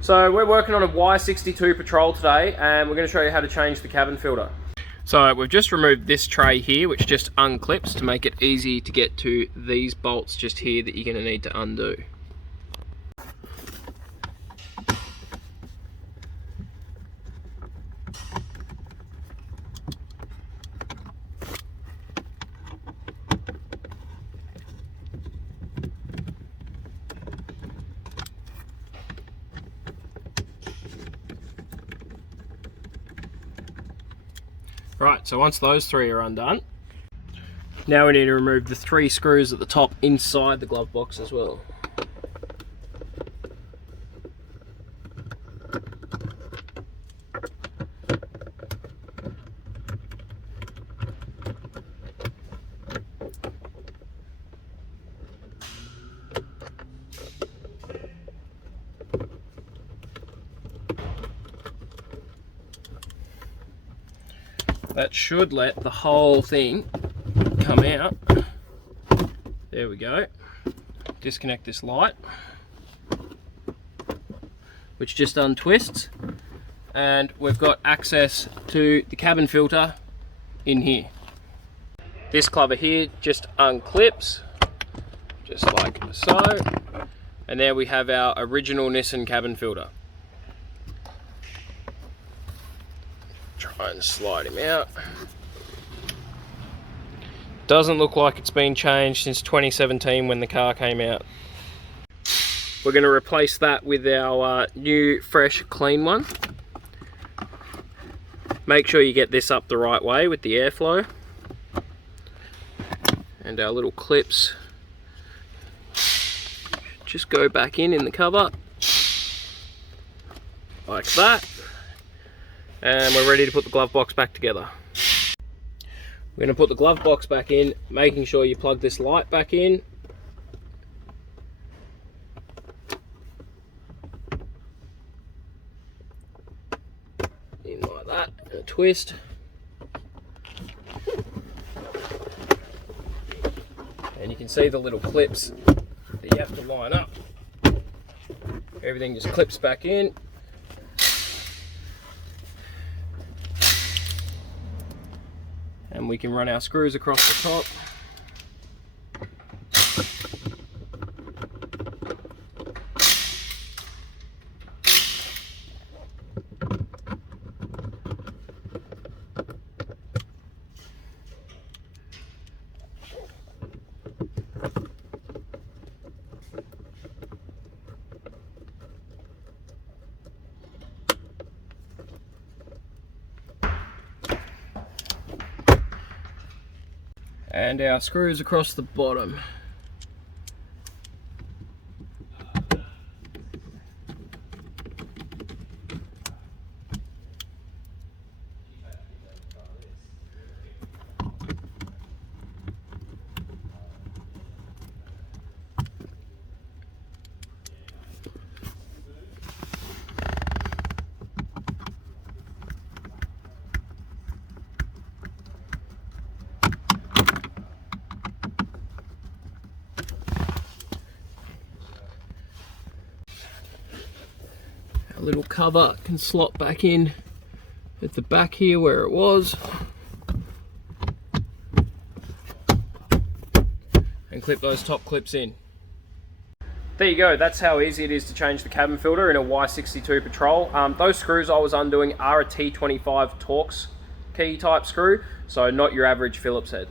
So we're working on a Y62 Patrol today, and we're going to show you how to change the cabin filter. So we've just removed this tray here, which just unclips to make it easy to get to these bolts just here that you're going to need to undo. Right, so once those three are undone, now we need to remove the 3 screws at the top inside the glove box as well. That should let the whole thing come out. There we go. Disconnect this light, which just untwists, and we've got access to the cabin filter in here. This clubber here just unclips, just like so, and there we have our original Nissan cabin filter. Try and slide him out. Doesn't look like it's been changed since 2017 when the car came out. We're going to replace that with our new, fresh, clean one. Make sure you get this up the right way with the airflow. And our little clips just go back in the cover like that. And we're ready to put the glove box back together. We're going to put the glove box back in, making sure you plug this light back in. In like that, and a twist. And you can see the little clips that you have to line up. Everything just clips back in. And we can run our screws across the top. And our screws across the bottom. A little cover can slot back in at the back here where it was, and clip those top clips in. There you go, that's how easy it is to change the cabin filter in a Y62 Patrol. Those screws I was undoing are a T25 Torx key type screw, so not your average Phillips head.